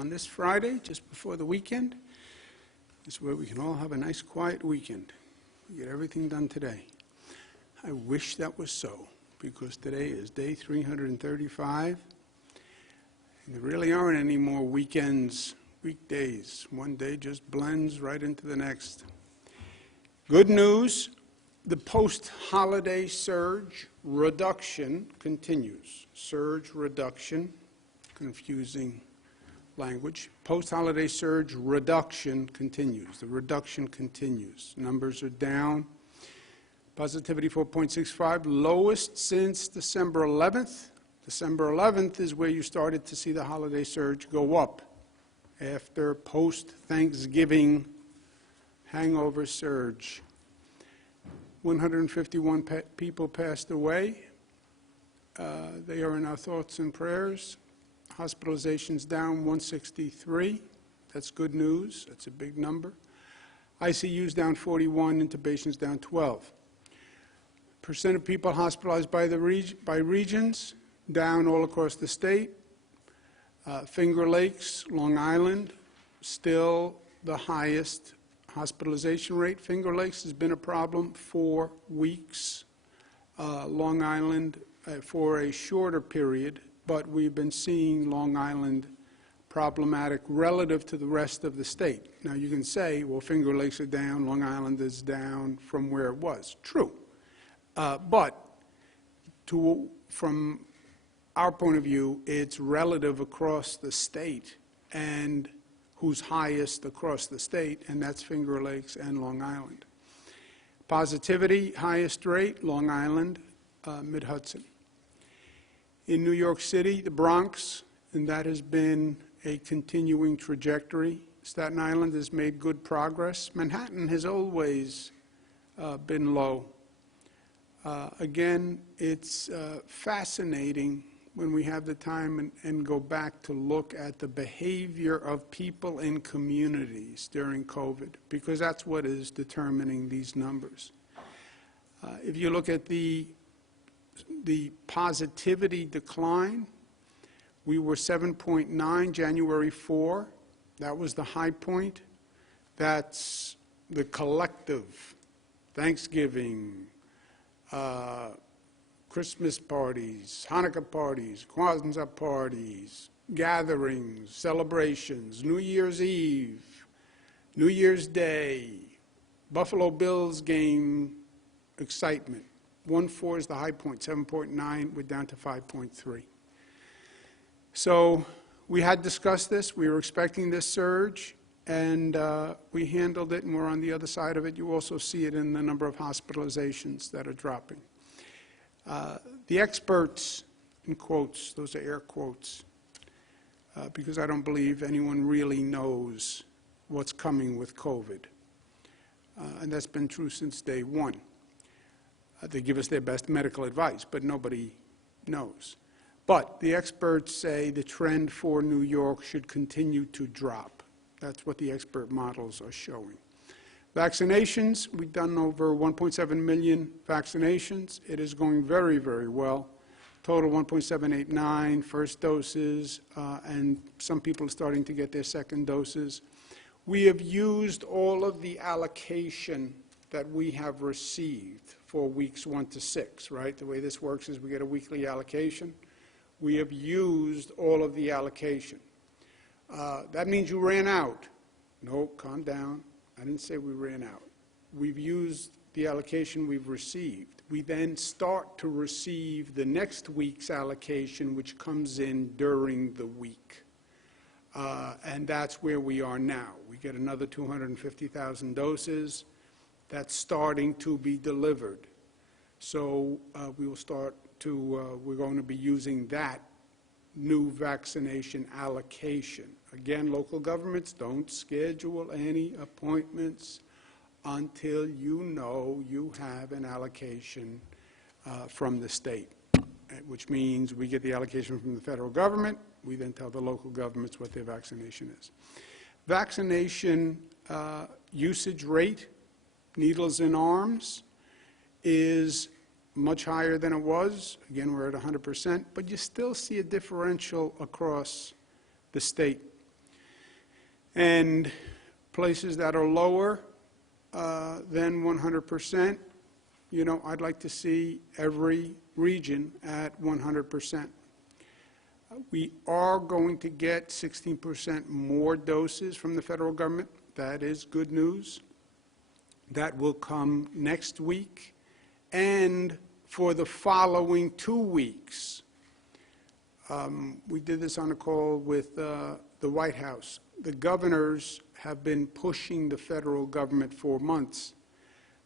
on this Friday, just before the weekend. This way we can all have a nice quiet weekend. We get everything done today. I wish that was so, because today is day 335, and there really aren't any more weekends, weekdays. One day just blends right into the next. Good news, the post-holiday surge reduction continues. Surge reduction, confusing language. Post-holiday surge reduction continues. The reduction continues. Numbers are down. Positivity 4.65, lowest since December 11th. December 11th is where you started to see the holiday surge go up after post-Thanksgiving hangover surge. 151 people passed away. They are in our thoughts and prayers. Hospitalizations down 163. That's good news. That's a big number. ICUs down 41, intubations down 12. Percent of people hospitalized by regions, down all across the state. Finger Lakes, Long Island, still the highest hospitalization rate. Finger Lakes has been a problem for weeks. Long Island for a shorter period, but we've been seeing Long Island problematic relative to the rest of the state. Now you can say, well, Finger Lakes are down, Long Island is down from where it was. True. But from our point of view, it's relative across the state, and who's highest across the state, and that's Finger Lakes and Long Island. Positivity, highest rate, Long Island, Mid-Hudson. In New York City, the Bronx, and that has been a continuing trajectory. Staten Island has made good progress. Manhattan has always been low. Again, it's fascinating when we have the time and go back to look at the behavior of people in communities during COVID, because that's what is determining these numbers. If you look at the positivity decline, we were 7.9 January 4. That was the high point. That's the collective Thanksgiving, Christmas parties, Hanukkah parties, Kwanzaa parties, gatherings, celebrations, New Year's Eve, New Year's Day, Buffalo Bills game excitement. 1.4 is the high point, 7.9, we're down to 5.3. So we had discussed this, we were expecting this surge, and we handled it, and we're on the other side of it. You also see it in the number of hospitalizations that are dropping. The experts, in quotes, those are air quotes, because I don't believe anyone really knows what's coming with COVID. And that's been true since day one. They give us their best medical advice, but nobody knows. But the experts say the trend for New York should continue to drop. That's what the expert models are showing. Vaccinations, we've done over 1.7 million vaccinations. It is going very, very well. Total 1.789 first doses, and some people are starting to get their second doses. We have used all of the allocation that we have received for weeks 1 to 6, right? The way this works is we get a weekly allocation. We have used all of the allocation. That means you ran out. No, calm down. I didn't say we ran out. We've used the allocation we've received. We then start to receive the next week's allocation, which comes in during the week. And that's where we are now. We get another 250,000 doses. That's starting to be delivered. So we will start to, we're going to be using that new vaccination allocation. Again, local governments, don't schedule any appointments until you know you have an allocation from the state, which means we get the allocation from the federal government. We then tell the local governments what their vaccination is. Vaccination usage rate, needles in arms, is much higher than it was. Again, we're at 100%, but you still see a differential across the state. And places that are lower than 100%, you know, I'd like to see every region at 100%. We are going to get 16% more doses from the federal government. That is good news. That will come next week and for the following 2 weeks. We did this on a call with the White House. The governors have been pushing the federal government for months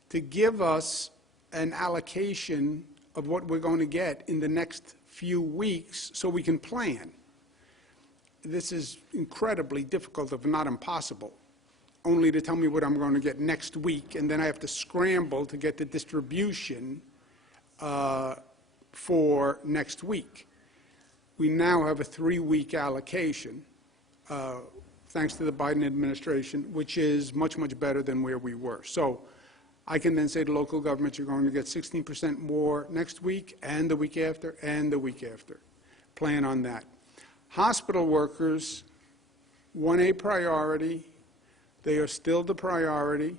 to give us an allocation of what we're going to get in the next few weeks so we can plan. This is incredibly difficult, if not impossible, only to tell me what I'm going to get next week, and then I have to scramble to get the distribution for next week. We now have a 3-week allocation, thanks to the Biden administration, which is much, much better than where we were. So I can then say to local governments, you're going to get 16% more next week and the week after and the week after. Plan on that. Hospital workers, 1A priority. They are still the priority,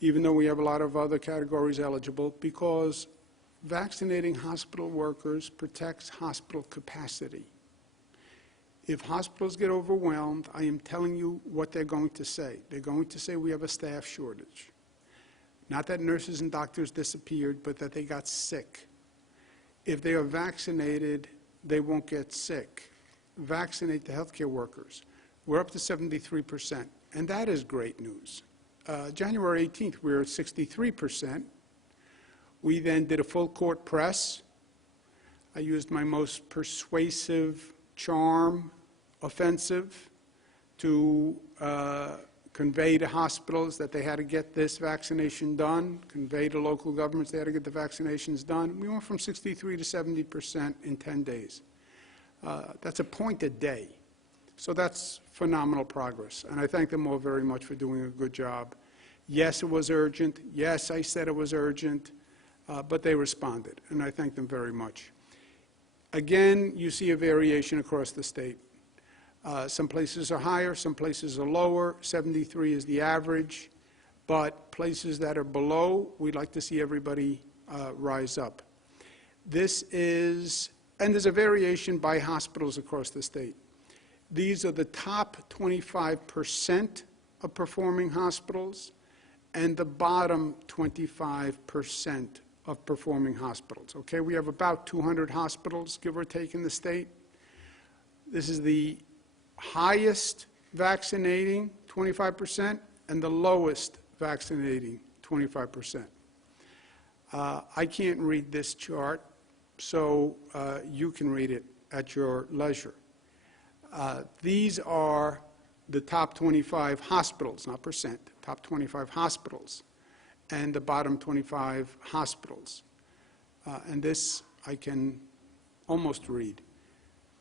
even though we have a lot of other categories eligible, because vaccinating hospital workers protects hospital capacity. If hospitals get overwhelmed, I am telling you what they're going to say. They're going to say we have a staff shortage. Not that nurses and doctors disappeared, but that they got sick. If they are vaccinated, they won't get sick. Vaccinate the healthcare workers. We're up to 73%, and that is great news. January 18th, we were at 63%. We then did a full court press. I used my most persuasive charm offensive to convey to hospitals that they had to get this vaccination done, convey to local governments they had to get the vaccinations done. We went from 63 to 70% in 10 days. That's a point a day. So that's phenomenal progress, and I thank them all very much for doing a good job. Yes, it was urgent. Yes, I said it was urgent, but they responded, and I thank them very much. Again, you see a variation across the state. Some places are higher, some places are lower. 73 is the average, but places that are below, we'd like to see everybody rise up. This is, and there's a variation by hospitals across the state. These are the top 25% of performing hospitals and the bottom 25% of performing hospitals. Okay, we have about 200 hospitals, give or take, in the state. This is the highest vaccinating, 25%, and the lowest vaccinating, 25%. I can't read this chart, so you can read it at your leisure. These are the top 25 hospitals, not percent, top 25 hospitals, and the bottom 25 hospitals. And this I can almost read.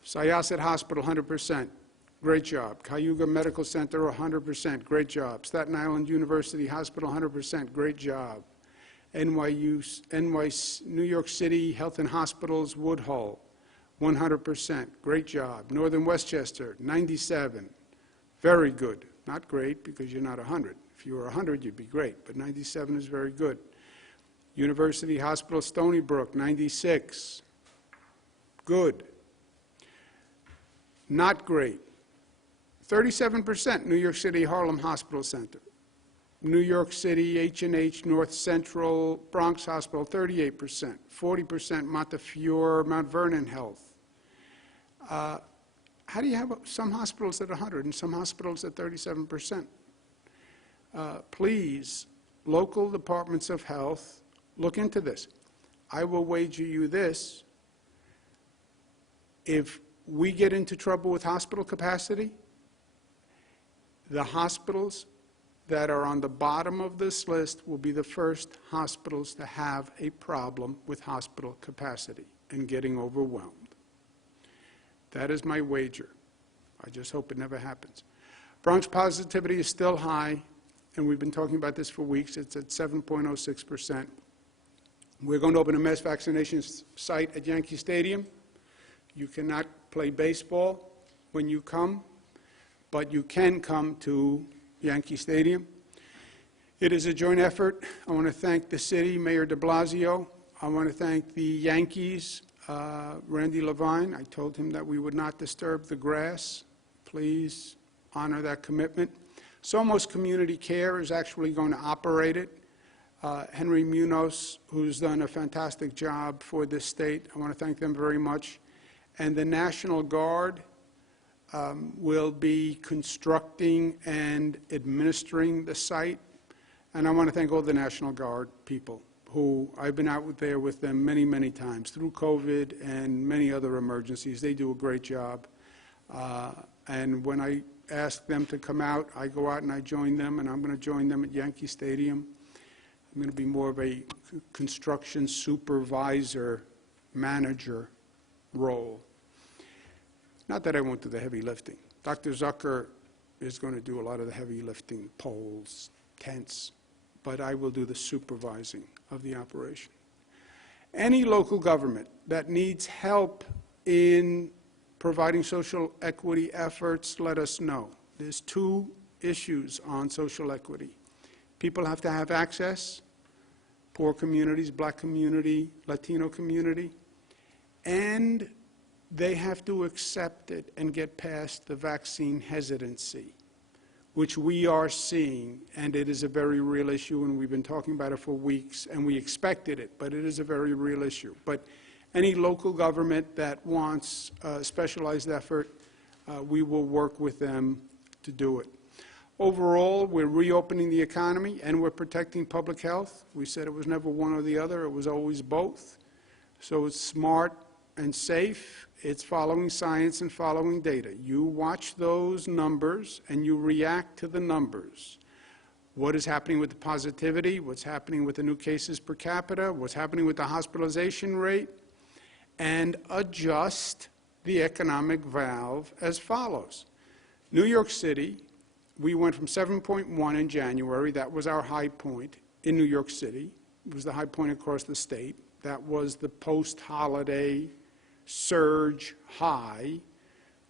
Syosset Hospital, 100%, great job. Cayuga Medical Center, 100%, great job. Staten Island University Hospital, 100%, great job. New York City Health and Hospitals, Woodhull, 100%, great job. Northern Westchester, 97, very good. Not great because you're not 100. If you were 100, you'd be great, but 97 is very good. University Hospital Stony Brook, 96, good. Not great. 37%, New York City Harlem Hospital Center. New York City H&H North Central Bronx Hospital, 38%. 40% Montefiore Mount Vernon Health. How do you have some hospitals at 100 and some hospitals at 37%? Please, local departments of health, look into this. I will wager you this. If we get into trouble with hospital capacity, the hospitals that are on the bottom of this list will be the first hospitals to have a problem with hospital capacity and getting overwhelmed. That is my wager. I just hope it never happens. Bronx positivity is still high, and we've been talking about this for weeks. It's at 7.06%. We're going to open a mass vaccination site at Yankee Stadium. You cannot play baseball when you come, but you can come to Yankee Stadium. It is a joint effort. I want to thank the city, Mayor de Blasio. I want to thank the Yankees, Randy Levine. I told him that we would not disturb the grass. Please honor that commitment. Somos Community Care is actually going to operate it. Henry Munoz, who's done a fantastic job for this state, I want to thank them very much. And the National Guard will be constructing and administering the site. And I want to thank all the National Guard people who I've been out there with them many, many times through COVID and many other emergencies. They do a great job. And when I ask them to come out, I go out and I join them, and I'm going to join them at Yankee Stadium. I'm going to be more of a construction supervisor, manager role. Not that I won't do the heavy lifting. Dr. Zucker is going to do a lot of the heavy lifting, poles, tents, but I will do the supervising of the operation. Any local government that needs help in providing social equity efforts, let us know. There's two issues on social equity. People have to have access, poor communities, black community, Latino community, and they have to accept it and get past the vaccine hesitancy, which we are seeing, and it is a very real issue, and we've been talking about it for weeks, and we expected it, but it is a very real issue. But any local government that wants a specialized effort, we will work with them to do it. Overall, we're reopening the economy and we're protecting public health. We said it was never one or the other, it was always both. So it's smart and safe. It's following science and following data. You watch those numbers and you react to the numbers. What is happening with the positivity, what's happening with the new cases per capita, what's happening with the hospitalization rate, and adjust the economic valve as follows. New York City, we went from 7.1 in January. That was our high point in New York City. It was the high point across the state. That was the post-holiday surge high.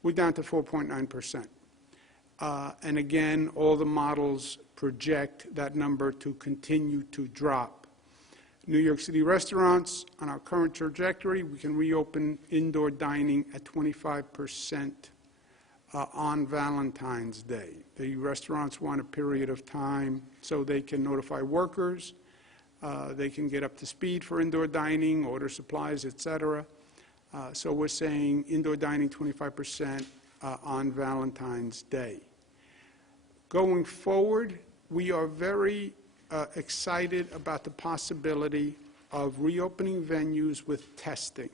We're down to 4.9%. And again, all the models project that number to continue to drop. New York City restaurants, on our current trajectory, we can reopen indoor dining at 25% on Valentine's Day. The restaurants want a period of time so they can notify workers, they can get up to speed for indoor dining, order supplies, et cetera. So we're saying indoor dining 25% on Valentine's Day. Going forward, we are very excited about the possibility of reopening venues with testing.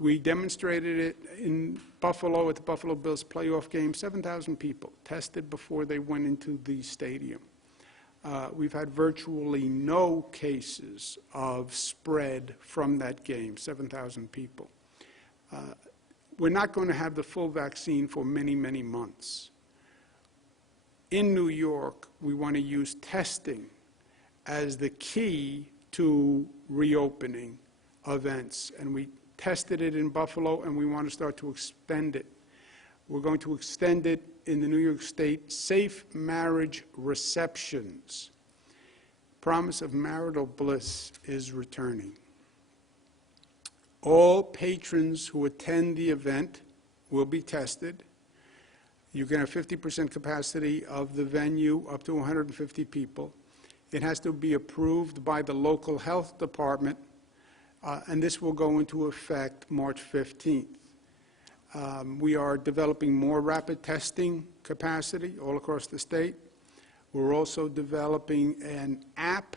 We demonstrated it in Buffalo at the Buffalo Bills playoff game. 7,000 people tested before they went into the stadium. We've had virtually no cases of spread from that game, 7,000 people. We're not going to have the full vaccine for many, many months. In New York, we want to use testing as the key to reopening events. And we tested it in Buffalo, and we want to start to extend it. We're going to extend it in the New York State safe marriage receptions. Promise of marital bliss is returning. All patrons who attend the event will be tested. You can have 50% capacity of the venue, up to 150 people. It has to be approved by the local health department, and this will go into effect March 15th. We are developing more rapid testing capacity all across the state. We're also developing an app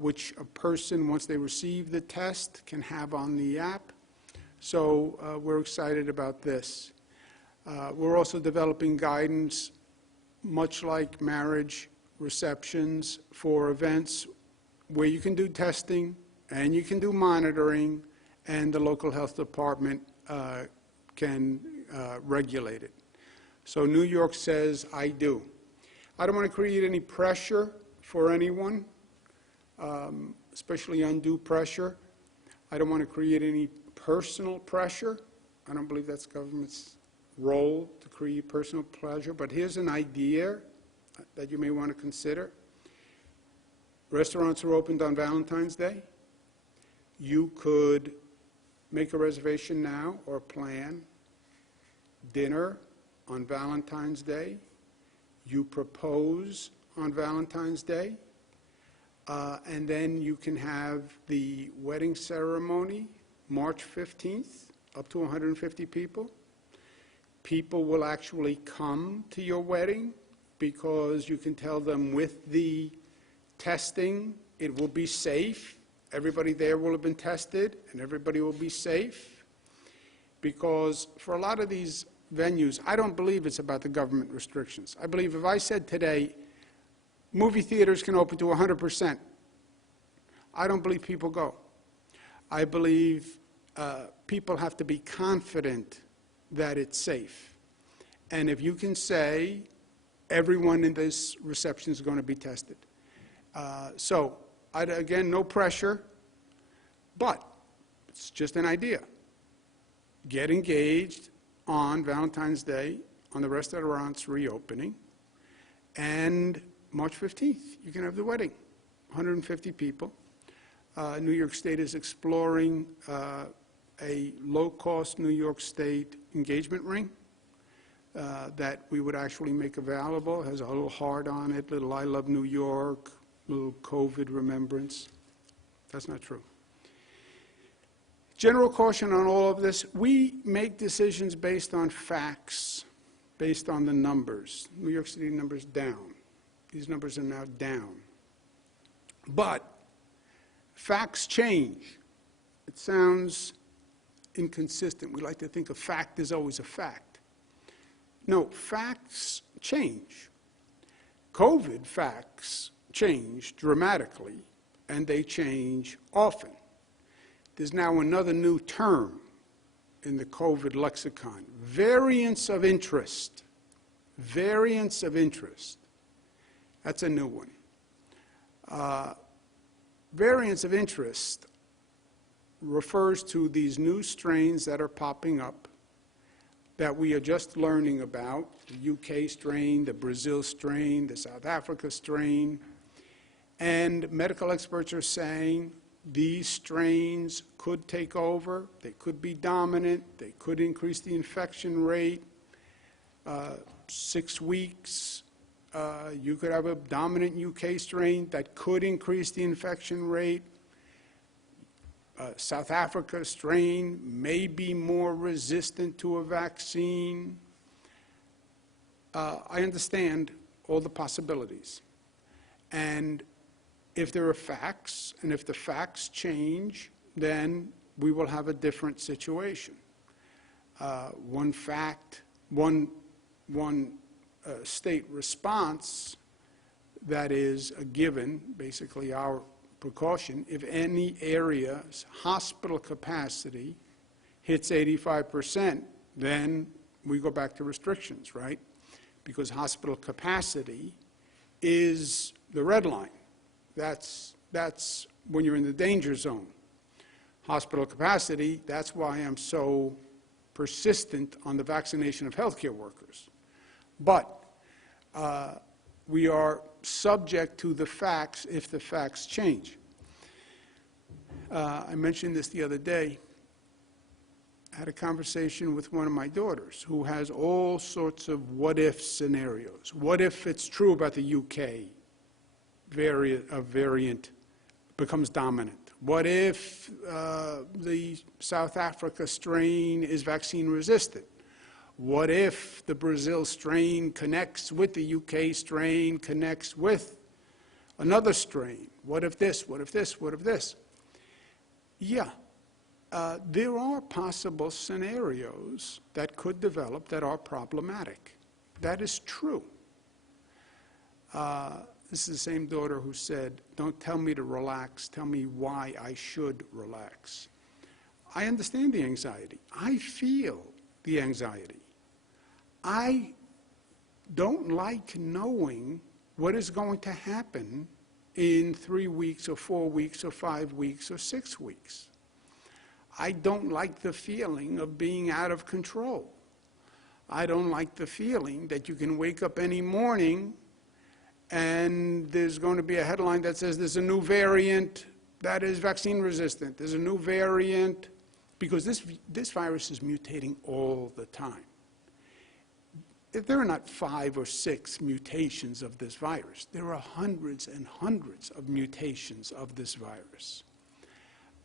which a person, once they receive the test, can have on the app. So we're excited about this. We're also developing guidance, much like marriage receptions, for events where you can do testing and you can do monitoring, and the local health department can regulate it. So New York says, I do. I don't want to create any pressure for anyone, especially undue pressure. I don't want to create any personal pressure. I don't believe that's government's role to create personal pleasure, but here's an idea that you may want to consider. Restaurants are opened on Valentine's Day. You could make a reservation now or plan dinner on Valentine's Day. You propose on Valentine's Day, and then you can have the wedding ceremony March 15th, up to 150 people. People will actually come to your wedding because you can tell them with the testing it will be safe. Everybody there will have been tested and everybody will be safe. Because for a lot of these venues, I don't believe it's about the government restrictions. I believe if I said today, movie theaters can open to 100%, I don't believe people go. I believe people have to be confident that it's safe. And if you can say everyone in this reception is going to be tested. Again, no pressure, but it's just an idea. Get engaged on Valentine's Day, on the restaurants reopening, and March 15th, you can have the wedding, 150 people. New York State is exploring a low-cost New York State engagement ring that we would actually make available. It has a little heart on it, little I love New York, little COVID remembrance. That's not true. General caution on all of this. We make decisions based on facts, based on the numbers. New York City numbers down. These numbers are now down. But facts change. It sounds inconsistent. We like to think a fact is always a fact. No, facts change. COVID facts change dramatically, and they change often. There's now another new term in the COVID lexicon, variance of interest. Variance of interest. That's a new one. Variance of interest refers to these new strains that are popping up that we are just learning about, the UK strain, the Brazil strain, the South Africa strain, and medical experts are saying these strains could take over, they could be dominant, they could increase the infection rate. 6 weeks, you could have a dominant UK strain that could increase the infection rate. South Africa strain may be more resistant to a vaccine. I understand all the possibilities. And if there are facts, and if the facts change, then we will have a different situation. One fact, one state response that is a given, basically our precaution, if any area's hospital capacity hits 85%, then we go back to restrictions, right? Because hospital capacity is the red line. That's when you're in the danger zone. Hospital capacity, that's why I'm so persistent on the vaccination of healthcare workers. But we are subject to the facts if the facts change. I mentioned this the other day. I had a conversation with one of my daughters who has all sorts of what-if scenarios. What if it's true about the UK variant becomes dominant? What if the South Africa strain is vaccine resistant? What if the Brazil strain connects with the UK strain, connects with another strain? What if this, what if this, what if this? Yeah, there are possible scenarios that could develop that are problematic. That is true. This is the same daughter who said, don't tell me to relax, tell me why I should relax. I understand the anxiety. I feel the anxiety. I don't like knowing what is going to happen in 3 weeks or 4 weeks or 5 weeks or 6 weeks. I don't like the feeling of being out of control. I don't like the feeling that you can wake up any morning and there's going to be a headline that says there's a new variant that is vaccine resistant. There's a new variant, because this virus is mutating all the time. If there are not 5 or 6 mutations of this virus, there are hundreds and hundreds of mutations of this virus.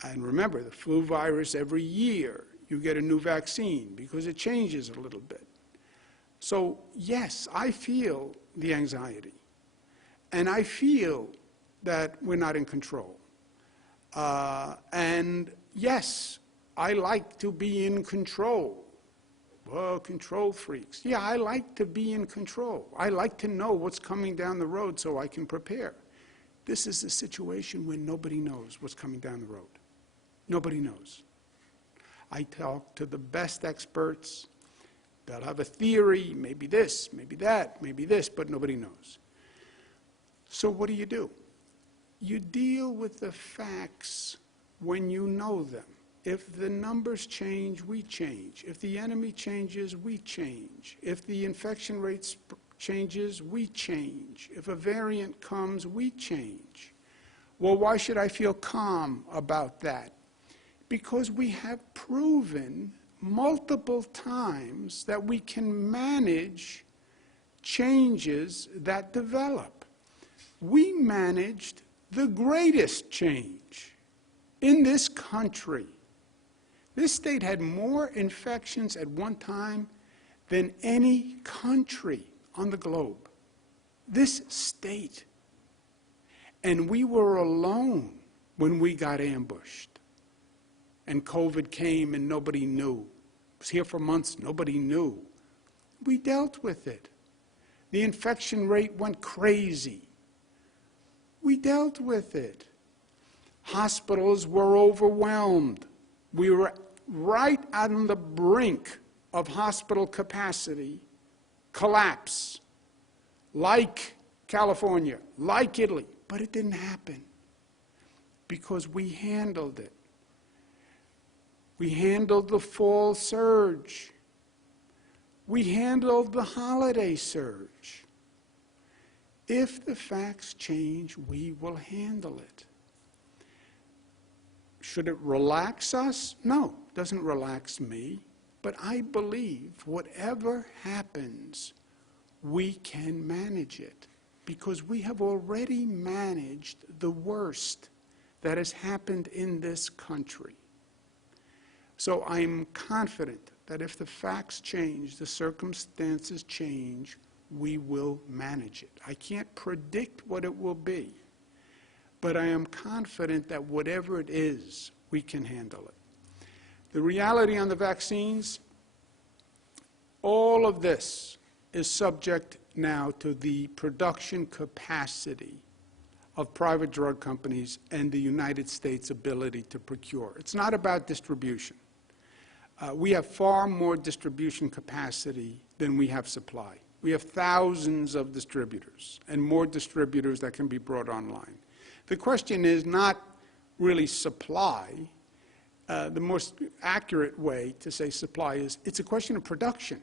And remember, the flu virus, every year you get a new vaccine because it changes a little bit. So yes, I feel the anxiety. And I feel that we're not in control. And yes, I like to be in control. Well, control freaks. Yeah, I like to be in control. I like to know what's coming down the road so I can prepare. This is a situation where nobody knows what's coming down the road. Nobody knows. I talk to the best experts. They'll have a theory, maybe this, maybe that, maybe this, but nobody knows. So what do? You deal with the facts when you know them. If the numbers change, we change. If the enemy changes, we change. If the infection rates changes, we change. If a variant comes, we change. Well, why should I feel calm about that? Because we have proven multiple times that we can manage changes that develop. We managed the greatest change in this country. This state had more infections at one time than any country on the globe. This state. And we were alone when we got ambushed. And COVID came and nobody knew. It was here for months, nobody knew. We dealt with it. The infection rate went crazy. We dealt with it. Hospitals were overwhelmed. We were right on the brink of hospital capacity collapse, like California, like Italy. But it didn't happen because we handled it. We handled the fall surge. We handled the holiday surge. If the facts change, we will handle it. Should it relax us? No, it doesn't relax me. But I believe whatever happens, we can manage it because we have already managed the worst that has happened in this country. So I'm confident that if the facts change, the circumstances change, we will manage it. I can't predict what it will be, but I am confident that whatever it is, we can handle it. The reality on the vaccines, all of this is subject now to the production capacity of private drug companies and the United States' ability to procure. It's not about distribution. We have far more distribution capacity than we have supply. We have thousands of distributors and more distributors that can be brought online. The question is not really supply. The most accurate way to say supply is it's a question of production.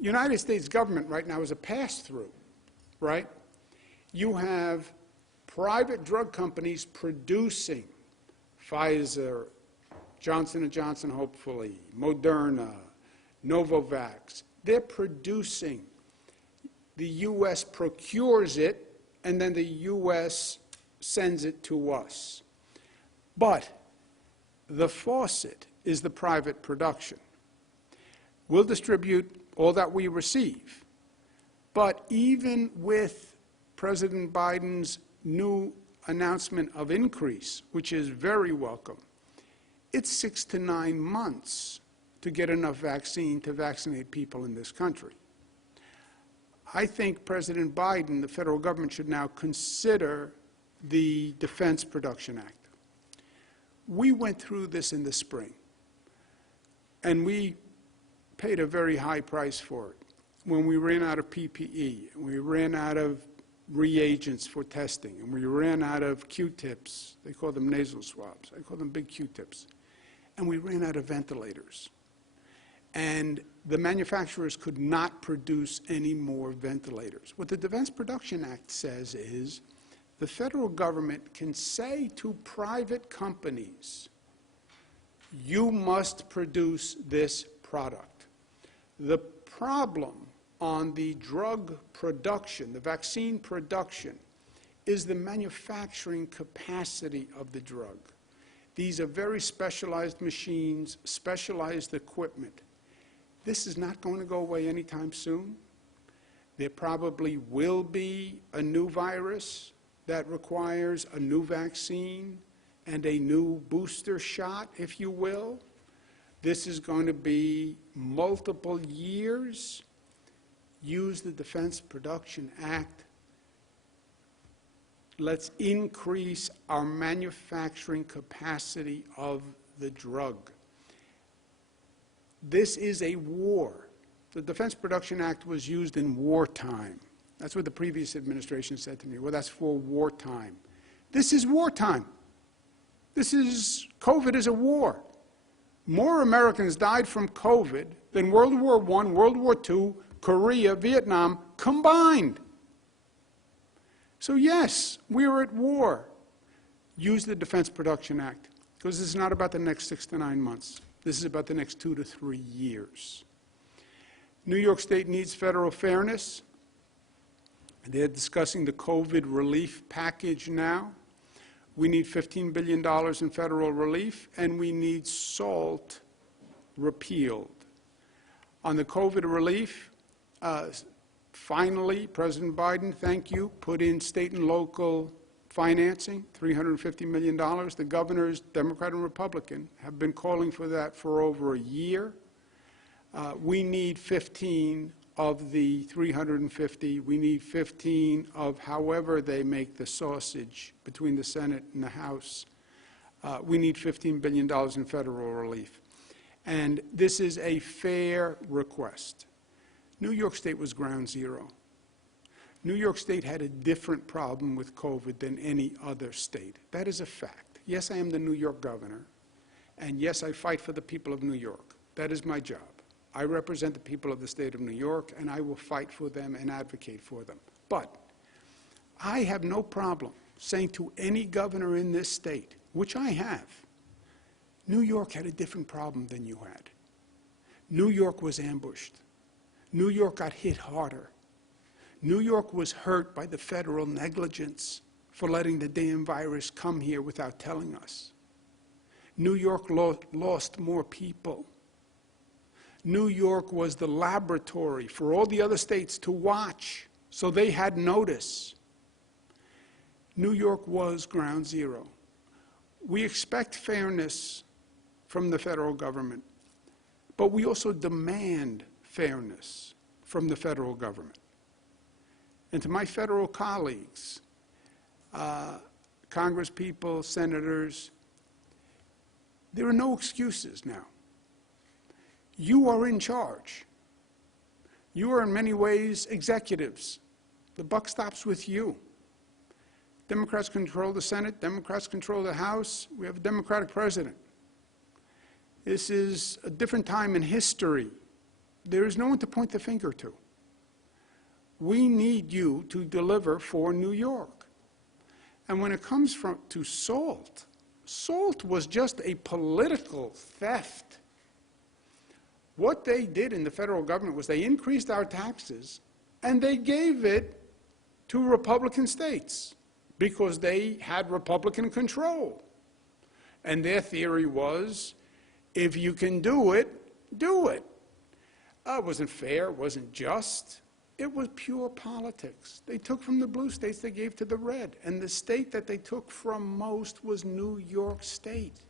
United States government right now is a pass-through, right? You have private drug companies producing Pfizer, Johnson & Johnson, hopefully, Moderna, Novavax. They're producing. The U.S. procures it, and then the U.S. sends it to us. But the faucet is the private production. We'll distribute all that we receive. But even with President Biden's new announcement of increase, which is very welcome, it's 6 to 9 months to get enough vaccine to vaccinate people in this country. I think President Biden, the federal government, should now consider the Defense Production Act. We went through this in the spring, and we paid a very high price for it. When we ran out of PPE, and we ran out of reagents for testing, and we ran out of Q-tips. They call them nasal swabs. I call them big Q-tips. And we ran out of ventilators. And the manufacturers could not produce any more ventilators. What the Defense Production Act says is the federal government can say to private companies, you must produce this product. The problem on the drug production, the vaccine production, is the manufacturing capacity of the drug. These are very specialized machines, specialized equipment. This is not going to go away anytime soon. There probably will be a new virus that requires a new vaccine and a new booster shot, if you will. This is going to be multiple years. Use the Defense Production Act. Let's increase our manufacturing capacity of the drug. This is a war. The Defense Production Act was used in wartime. That's what the previous administration said to me. Well, that's for wartime. This is wartime. COVID is a war. More Americans died from COVID than World War I, World War II, Korea, Vietnam combined. So yes, we are at war. Use the Defense Production Act, because this is not about the next 6 to 9 months. This is about the next 2 to 3 years. New York State needs federal fairness. They're discussing the COVID relief package now. We need $15 billion in federal relief, and we need SALT repealed. On the COVID relief, finally, President Biden, thank you, put in state and local financing, $350 million. The governors, Democrat and Republican, have been calling for that for over a year. We need 15 of the 350. We need 15 of however they make the sausage between the Senate and the House. We need $15 billion in federal relief. And this is a fair request. New York State was ground zero. New York State had a different problem with COVID than any other state. That is a fact. Yes, I am the New York governor, and yes, I fight for the people of New York. That is my job. I represent the people of the state of New York, and I will fight for them and advocate for them. But I have no problem saying to any governor in this state, which I have, New York had a different problem than you had. New York was ambushed. New York got hit harder. New York was hurt by the federal negligence for letting the damn virus come here without telling us. New York lost more people. New York was the laboratory for all the other states to watch, so they had notice. New York was ground zero. We expect fairness from the federal government, but we also demand fairness from the federal government. And to my federal colleagues, congresspeople, senators, there are no excuses now. You are in charge. You are in many ways executives. The buck stops with you. Democrats control the Senate, Democrats control the House. We have a Democratic president. This is a different time in history. There is no one to point the finger to. We need you to deliver for New York. And when it comes to SALT, SALT was just a political theft. What they did in the federal government was they increased our taxes and they gave it to Republican states because they had Republican control. And their theory was, if you can do it, do it. It wasn't fair, it wasn't just. It was pure politics. They took from the blue states, they gave to the red. And the state that they took from most was New York State.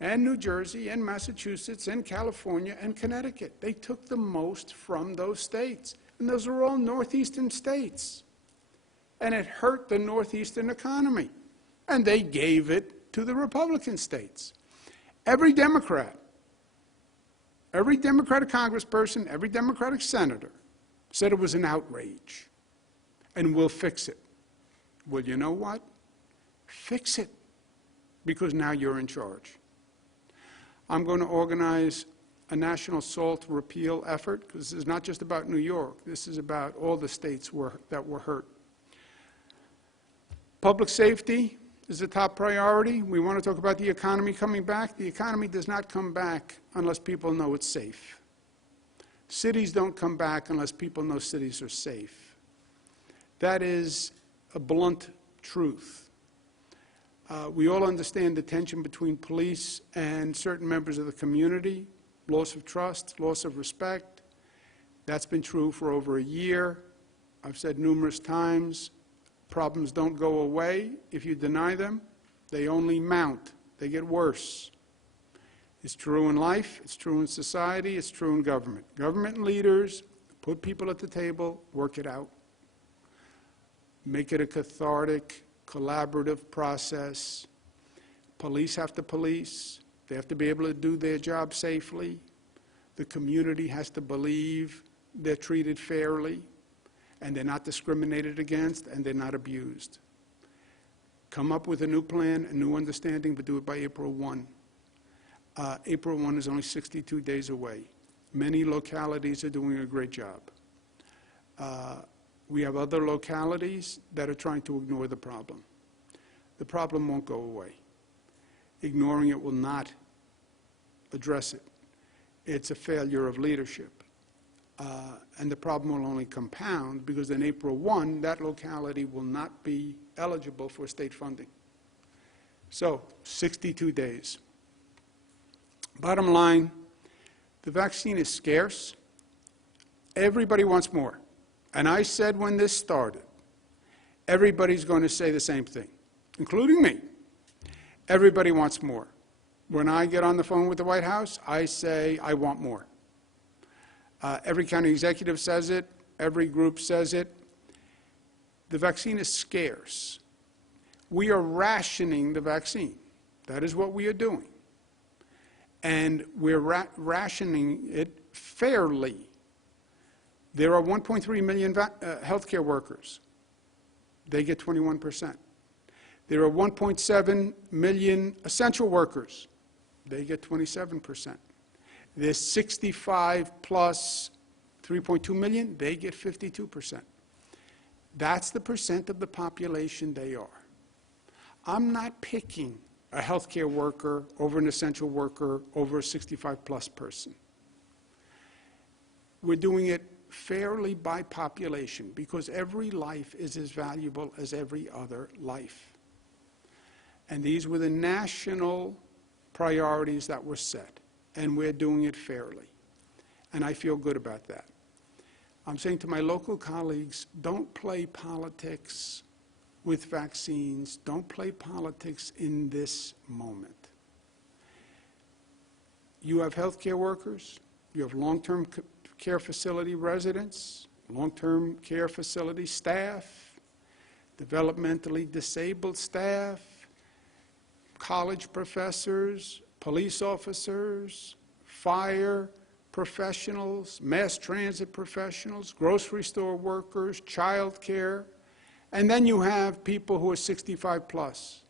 And New Jersey, and Massachusetts, and California, and Connecticut. They took the most from those states. And those are all northeastern states. And it hurt the northeastern economy. And they gave it to the Republican states. Every Democratic congressperson, every Democratic senator said it was an outrage. And we'll fix it. Well, you know what? Fix it. Because now you're in charge. I'm going to organize a national SALT repeal effort, because this is not just about New York. This is about all the states that were hurt. Public safety is a top priority. We want to talk about the economy coming back. The economy does not come back unless people know it's safe. Cities don't come back unless people know cities are safe. That is a blunt truth. We all understand the tension between police and certain members of the community, loss of trust, loss of respect. That's been true for over a year. I've said numerous times, problems don't go away if you deny them. They only mount. They get worse. It's true in life, it's true in society, it's true in government. Government leaders put people at the table, work it out. Make it a cathartic, collaborative process. Police have to police. They have to be able to do their job safely. The community has to believe they're treated fairly and they're not discriminated against and they're not abused. Come up with a new plan, a new understanding, but do it by April 1. April 1 is only 62 days away. Many localities are doing a great job. We have other localities that are trying to ignore the problem. The problem won't go away. Ignoring it will not address it. It's a failure of leadership. And the problem will only compound because on April 1, that locality will not be eligible for state funding. So, 62 days. Bottom line, the vaccine is scarce. Everybody wants more. And I said when this started, everybody's going to say the same thing, including me. Everybody wants more. When I get on the phone with the White House, I say, I want more. Every county executive says it. Every group says it. The vaccine is scarce. We are rationing the vaccine. That is what we are doing. And we're rationing it fairly. There are 1.3 million healthcare workers. They get 21%. There are 1.7 million essential workers. They get 27%. There's 65 plus 3.2 million. They get 52%. That's the percent of the population they are. I'm not picking a healthcare worker over an essential worker over a 65 plus person. We're doing it fairly by population because every life is as valuable as every other life. And these were the national priorities that were set, and we're doing it fairly. And I feel good about that. I'm saying to my local colleagues, don't play politics with vaccines. Don't play politics in this moment. You have healthcare workers. You have long-term care facility residents, long-term care facility staff, developmentally disabled staff, college professors, police officers, fire professionals, mass transit professionals, grocery store workers, child care, and then you have people who are 65 plus.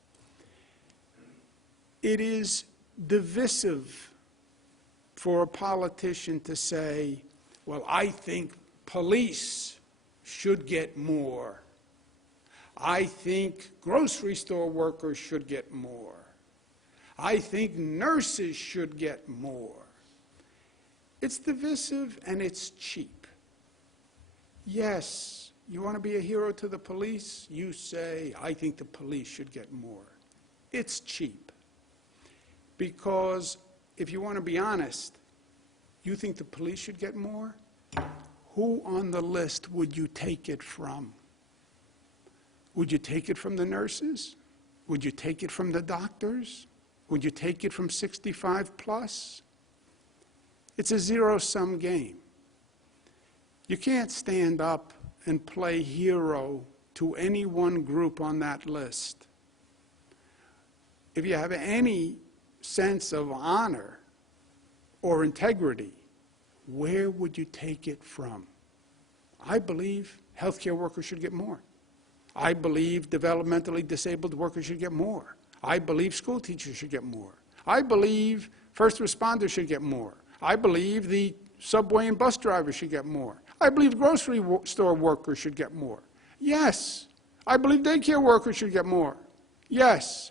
It is divisive for a politician to say, well, I think police should get more. I think grocery store workers should get more. I think nurses should get more. It's divisive and it's cheap. Yes, you want to be a hero to the police? You say, I think the police should get more. It's cheap. Because if you want to be honest, you think the police should get more? Who on the list would you take it from? Would you take it from the nurses? Would you take it from the doctors? Would you take it from 65 plus? It's a zero-sum game. You can't stand up and play hero to any one group on that list. If you have any sense of honor or integrity, where would you take it from? I believe healthcare workers should get more. I believe developmentally disabled workers should get more. I believe school teachers should get more. I believe first responders should get more. I believe the subway and bus drivers should get more. I believe grocery store workers should get more. Yes. I believe daycare workers should get more. Yes.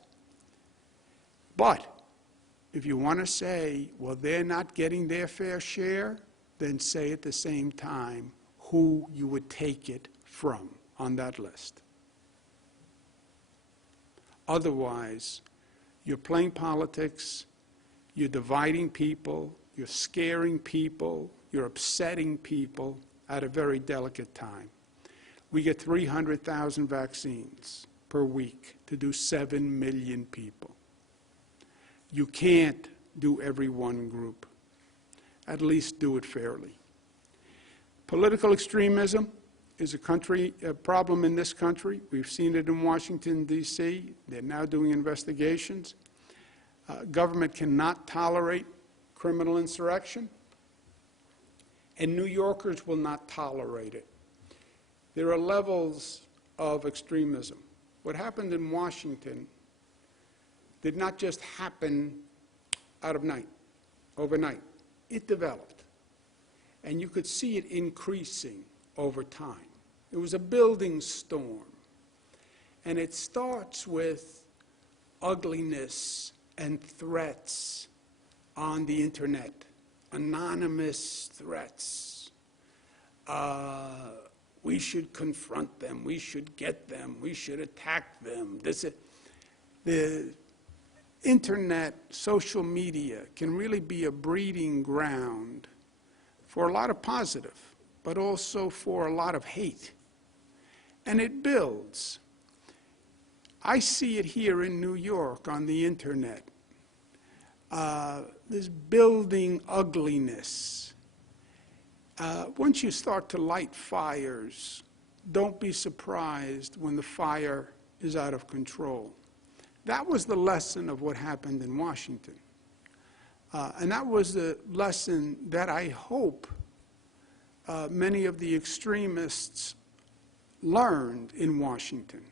But if you want to say, well, they're not getting their fair share, then say at the same time who you would take it from on that list. Otherwise, you're playing politics, you're dividing people, you're scaring people, you're upsetting people at a very delicate time. We get 300,000 vaccines per week to do 7 million people. You can't do every one group. At least do it fairly. Political extremism is a problem in this country. We've seen it in Washington, D.C. They're now doing investigations. Government cannot tolerate criminal insurrection, and New Yorkers will not tolerate it. There are levels of extremism. What happened in Washington did not just happen overnight. It developed, and you could see it increasing over time. It was a building storm, and it starts with ugliness and threats on the internet, anonymous threats. We should confront them, we should get them, we should attack them. The internet, social media can really be a breeding ground for a lot of positive, but also for a lot of hate. And it builds. I see it here in New York on the internet. This building ugliness. Once you start to light fires, don't be surprised when the fire is out of control. That was the lesson of what happened in Washington. And that was the lesson that I hope many of the extremists learned in Washington.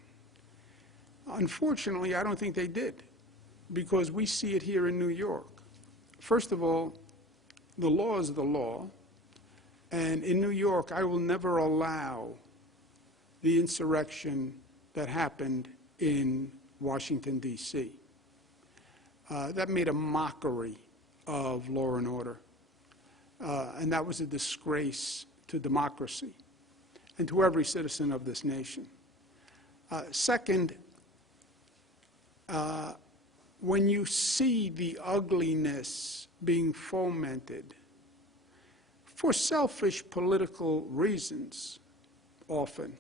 Unfortunately, I don't think they did, because we see it here in New York. First of all, the law is the law, and in New York, I will never allow the insurrection that happened in Washington, D.C. That made a mockery of law and order, and that was a disgrace to democracy and to every citizen of this nation. Second, when you see the ugliness being fomented for selfish political reasons, often,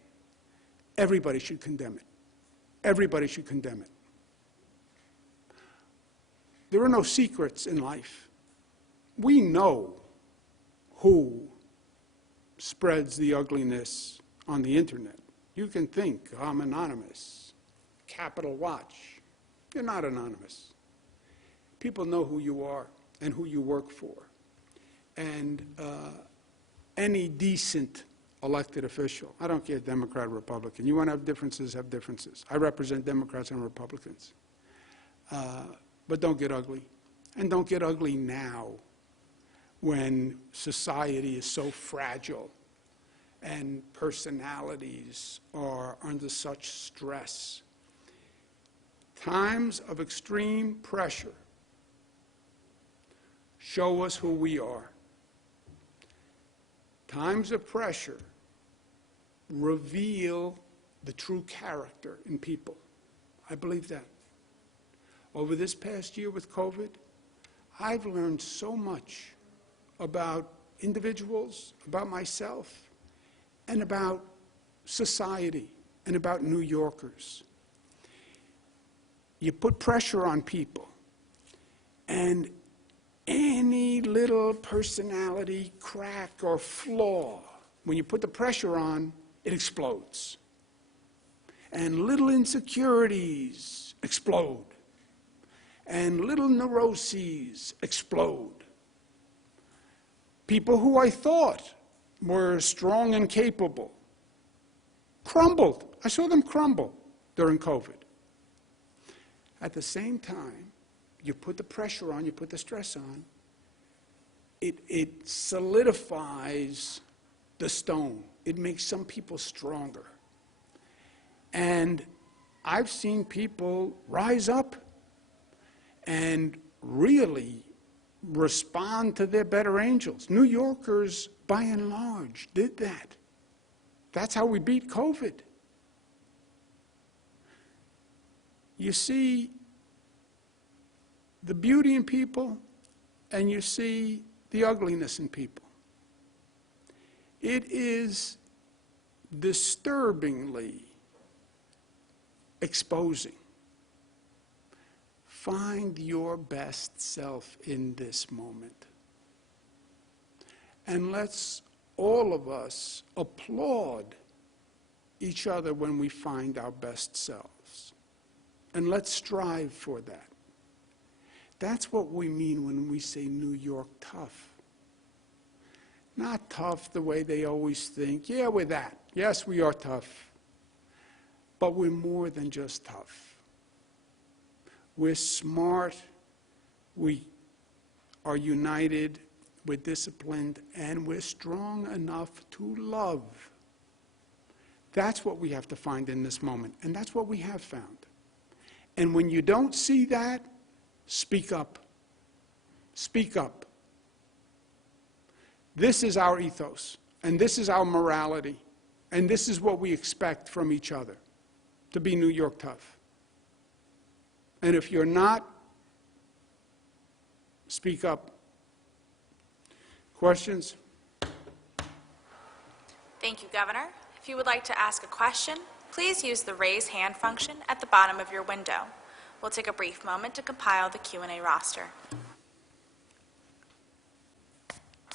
everybody should condemn it. Everybody should condemn it. There are no secrets in life. We know who spreads the ugliness on the internet. You can think, I'm anonymous, Capital Watch. You're not anonymous. People know who you are and who you work for. And any decent elected official, I don't care Democrat or Republican, you want to have differences, have differences. I represent Democrats and Republicans. But don't get ugly. And don't get ugly now when society is so fragile and personalities are under such stress. Times of extreme pressure show us who we are. Times of pressure reveal the true character in people. I believe that. Over this past year with COVID, I've learned so much about individuals, about myself, and about society, and about New Yorkers. You put pressure on people, and any little personality crack or flaw, when you put the pressure on, it explodes. And little insecurities explode. And little neuroses explode. People who I thought were strong and capable crumbled. I saw them crumble during COVID. At the same time, you put the pressure on, you put the stress on, it solidifies the stone. It makes some people stronger. And I've seen people rise up and really respond to their better angels. New Yorkers, by and large, did that. That's how we beat COVID. You see the beauty in people, and you see the ugliness in people. It is disturbingly exposing. Find your best self in this moment. And let's all of us applaud each other when we find our best selves. And let's strive for that. That's what we mean when we say New York tough. Not tough the way they always think. Yeah, we're that. Yes, we are tough. But we're more than just tough. We're smart. We are united. We're disciplined. And we're strong enough to love. That's what we have to find in this moment. And that's what we have found. And when you don't see that, speak up. Speak up. This is our ethos, and this is our morality, and this is what we expect from each other, to be New York tough. And if you're not, speak up. Questions? Thank you, Governor. If you would like to ask a question, please use the raise hand function at the bottom of your window. We'll take a brief moment to compile the Q&A roster.